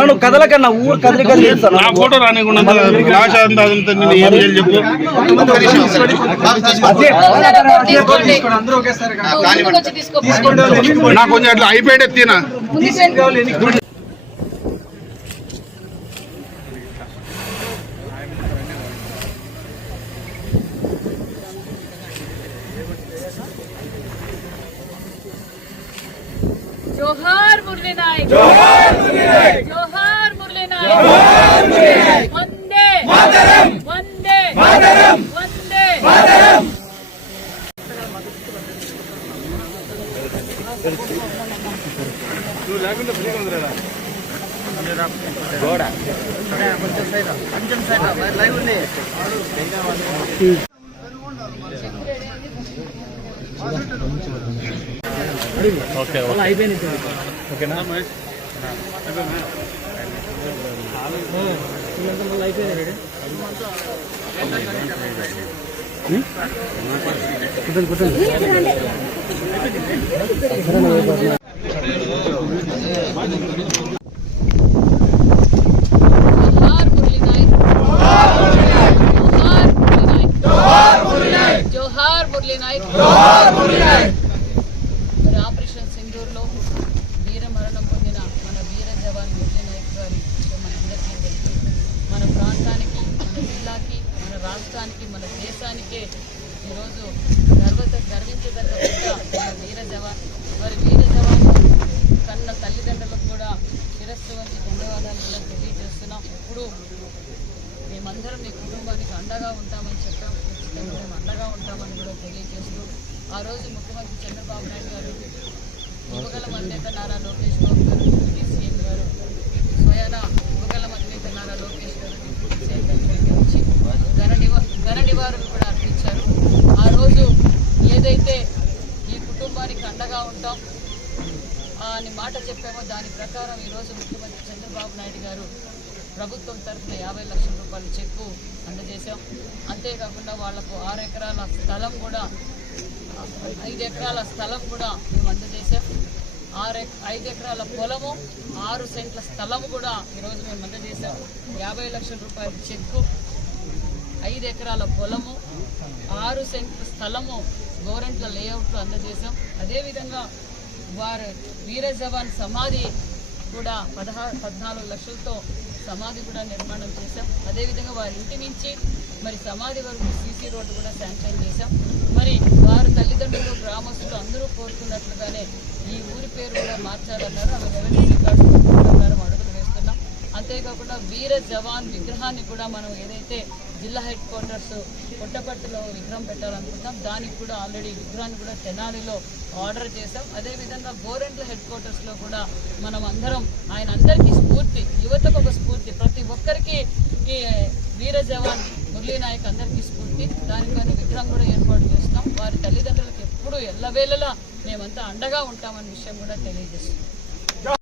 నువ్వు కదలకన్నా ఊరు కదిలి కదిలి ఫోటో రానికుండా భాష అంతా నాకు కొంచెం అయిపోయాడు తీనా ఎత్తినా జోహార్ మురళీ నాయక్ జోహార్ మురళీ నాయక్ జోహార్ మురళీ నాయక్ జోహార్ మురళీ నాయక్ వందే మాతరం వందే మాతరం వందే మాతరం జోహార్ మురళీ నాయక్ జోహార్ మురళీ నాయక్ జోహార్ మురళీ నాయక్ జోహార్ మురళీ నాయక్ మరి ఆపరేషన్ సింధూర్లో వీర మరణం పొందిన మన వీర జవాన్ మురళీ నాయక్ గారి విషయం మనందరికీ తెలుసు మన ప్రాంతానికి మన జిల్లాకి మన రాష్ట్రానికి మన దేశానికే ఈరోజు గర్వ గర్వించదగ్గ బిడ్డ వీర జవాన్. మరి వీర జవాన్ కన్న తల్లిదండ్రులకు కూడా శిరస్సు వంటి ధన్యవాదాలు కూడా తెలియజేస్తున్నాం. ఇప్పుడు మేమందరం మీ కుటుంబానికి అండగా ఉంటామని చెప్పాం. ఖచ్చితంగా మేము అండగా ఉంటామని కూడా తెలియజేస్తూ ఆ రోజు ముఖ్యమంత్రి చంద్రబాబు నాయుడు గారు యువగల మధ్యత నారా లోకేష్ బాబు గారు సీఎం గారు స్వయానా యువగల అధినేత నారా లోకేష్ గారు డిప్యూటీ సీఎం దగ్గరికి వచ్చి ఘన నివా ఘన నివారణ కూడా అర్పించారు ఆ రోజు ఏదైతే ఈ కుటుంబానికి అండగా ఉంటాం అని మాట చెప్పామో దాని ప్రకారం ఈరోజు ముఖ్యమంత్రి చంద్రబాబు నాయుడు గారు ప్రభుత్వం తరఫున యాభై లక్షల రూపాయల చెక్కు అందజేశాం. అంతేకాకుండా వాళ్ళకు ఆరు ఎకరాల స్థలం కూడా ఐదు ఎకరాల స్థలం కూడా మేము అందజేశాం. ఆరు ఐదు ఎకరాల పొలము ఆరు సెంట్ల స్థలము కూడా ఈరోజు మేము అందజేశాం. యాభై లక్షల రూపాయల చెక్కు ఐదు ఎకరాల పొలము ఆరు సెంట్ స్థలము గోరంట్ల లేఅవుట్లో అందజేశాం. అదేవిధంగా వారు వీర జవాన్ సమాధి కూడా పదహారు పద్నాలుగు లక్షలతో సమాధి కూడా నిర్మాణం చేశాం. అదేవిధంగా వారి ఇంటి నుంచి మరి సమాధి వరకు సీసీ రోడ్డు కూడా శాంక్షన్ చేశాం. మరి వారి తల్లిదండ్రులు గ్రామస్తులు అందరూ కోరుకున్నట్లుగానే ఈ ఊరి పేరు కూడా మార్చాలన్నారు. అవి అంతేకాకుండా వీర జవాన్ విగ్రహాన్ని కూడా మనం ఏదైతే జిల్లా హెడ్ క్వార్టర్స్ పుట్టపట్టులో విగ్రహం పెట్టాలనుకుంటాం దానికి కూడా ఆల్రెడీ విగ్రహాన్ని కూడా తెనాలిలో ఆర్డర్ చేశాం. అదేవిధంగా గోరెంట్ల హెడ్ క్వార్టర్స్లో కూడా మనం అందరం ఆయన అందరికీ స్ఫూర్తి యువతకు ఒక స్ఫూర్తి ప్రతి ఒక్కరికి ఈ వీర జవాన్ మురళీ నాయక్ అందరికీ స్ఫూర్తి. దానికని విగ్రహం కూడా ఏర్పాటు చేస్తాం వారి తల్లిదండ్రులకు ఎప్పుడూ ఎల్లవేళలా మేమంతా అండగా ఉంటామనే విషయం కూడా తెలియజేస్తున్నాం.